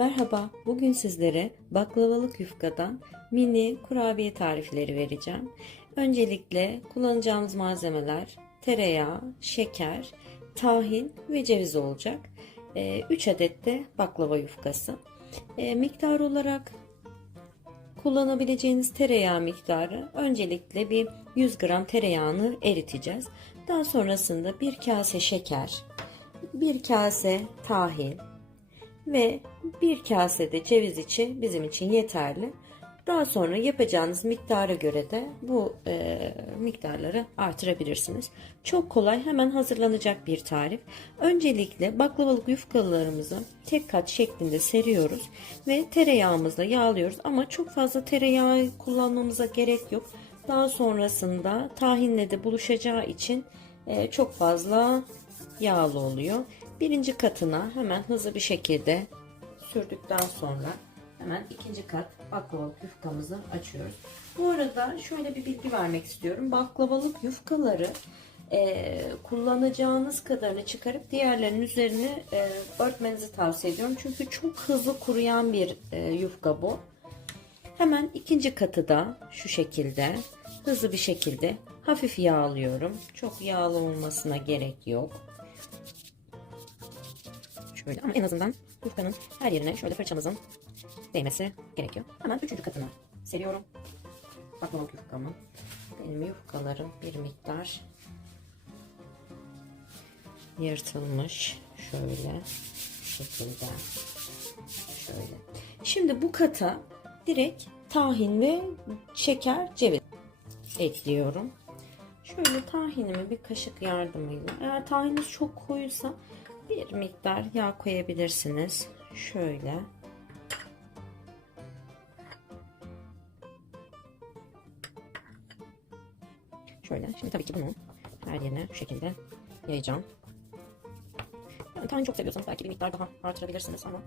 Merhaba, bugün sizlere baklavalık yufkadan mini kurabiye tarifleri vereceğim. Öncelikle kullanacağımız malzemeler tereyağı, şeker, tahin ve ceviz olacak. 3 adet de baklava yufkası. E, miktar olarak kullanabileceğiniz tereyağı miktarı öncelikle bir 100 gram tereyağını eriteceğiz. Daha sonrasında bir kase şeker, bir kase tahin, ve bir kasede ceviz içi bizim için yeterli. Daha sonra yapacağınız miktara göre de bu e, miktarları artırabilirsiniz. Çok kolay hemen hazırlanacak bir tarif. Öncelikle baklavalık yufkalarımızı tek kat şeklinde seriyoruz ve tereyağımızla yağlıyoruz ama çok fazla tereyağı kullanmamıza gerek yok. Daha sonrasında tahinle de buluşacağı için e, çok fazla yağlı oluyor. Birinci katına hemen hızlı bir şekilde sürdükten sonra hemen ikinci kat baklavalık yufkamızı açıyoruz. Bu arada şöyle bir bilgi vermek istiyorum. Baklavalık yufkaları e, kullanacağınız kadarını çıkarıp diğerlerinin üzerine e, örtmenizi tavsiye ediyorum. Çünkü çok hızlı kuruyan bir e, yufka bu. Hemen ikinci katı da şu şekilde hızlı bir şekilde hafif yağlıyorum. Çok yağlı olmasına gerek yok. Şöyle ama en azından yufkanın her yerine şöyle fırçamızın değmesi gerekiyor. Hemen üçüncü katına seriyorum. Baklavalık yufkamı. Benim yufkalarım bir miktar yırtılmış. Şöyle şekilde. Şöyle. Şimdi bu kata direkt tahin ve şeker ceviz ekliyorum. Şöyle tahinimi bir kaşık yardımıyla. Eğer tahininiz çok koyuysa bir miktar yağ koyabilirsiniz. Şöyle. Şöyle. Şimdi tabii ki bunu her yerine şu şekilde yayacağım. Yani tahin çok seviyorsanız belki bir miktar daha artırabilirsiniz ama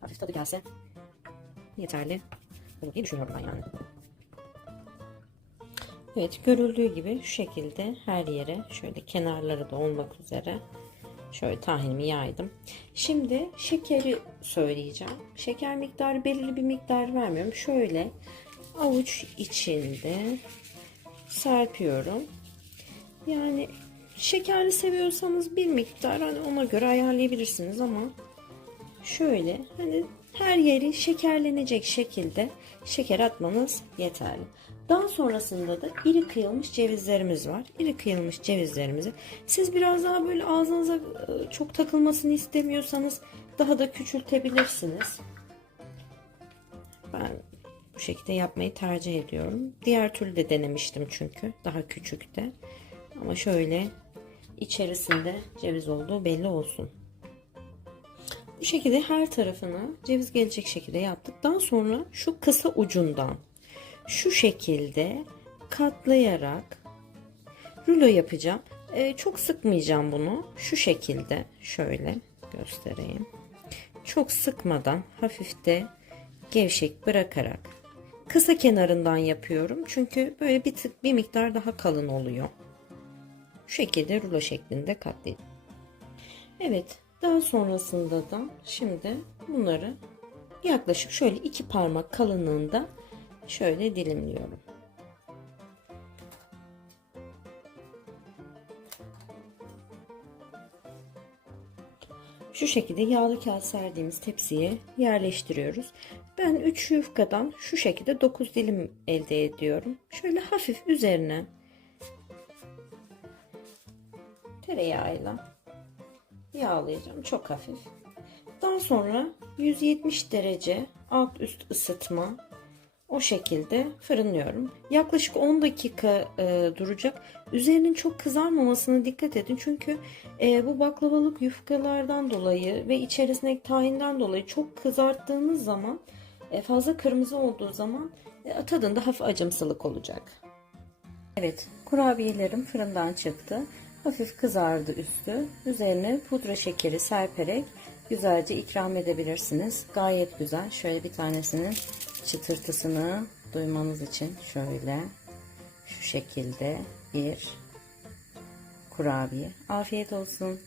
hafif tadı gelse yeterli olur diye düşünüyorum ben yani. Evet görüldüğü gibi şu şekilde her yere şöyle kenarları da olmak üzere Şöyle tahinimi yaydım. Şimdi şekeri söyleyeceğim. Şeker miktarı belirli bir miktar vermiyorum. Şöyle avuç içinde serpiyorum. Yani şekerli seviyorsanız bir miktar hani ona göre ayarlayabilirsiniz ama şöyle hani her yeri şekerlenecek şekilde şeker atmanız yeterli. Daha sonrasında da iri kıyılmış cevizlerimiz var. İri kıyılmış cevizlerimizi siz biraz daha böyle ağzınıza e, çok takılmasını istemiyorsanız daha da küçültebilirsiniz. Ben bu şekilde yapmayı tercih ediyorum. Diğer türlü de denemiştim çünkü. Daha küçükte. Ama şöyle içerisinde ceviz olduğu belli olsun. Bu şekilde her tarafına ceviz gelecek şekilde yaptıktan sonra şu kısa ucundan şu şekilde katlayarak rulo yapacağım. Ee, çok sıkmayacağım bunu. Şu şekilde şöyle göstereyim. Çok sıkmadan hafif de gevşek bırakarak kısa kenarından yapıyorum. Çünkü böyle bir tık bir miktar daha kalın oluyor. Şu şekilde rulo şeklinde katlayayım. Evet daha sonrasında da şimdi bunları yaklaşık şöyle iki parmak kalınlığında şöyle dilimliyorum. Şu şekilde yağlı kağıt serdiğimiz tepsiye yerleştiriyoruz. Ben 3 yufkadan şu şekilde 9 dilim elde ediyorum. Şöyle hafif üzerine tereyağıyla yağlayacağım çok hafif. Daha sonra 170 derece alt üst ısıtma o şekilde fırınlıyorum. Yaklaşık 10 dakika e, duracak. Üzerinin çok kızarmamasına dikkat edin. Çünkü e, bu baklavalık yufkalardan dolayı ve içerisindeki tahinden dolayı çok kızarttığınız zaman e, fazla kırmızı olduğu zaman e, tadında hafif acımsılık olacak. Evet kurabiyelerim fırından çıktı. Hafif kızardı üstü. Üzerine pudra şekeri serperek güzelce ikram edebilirsiniz. Gayet güzel. Şöyle bir tanesinin çıtırtısını duymanız için şöyle şu şekilde bir kurabiye. Afiyet olsun.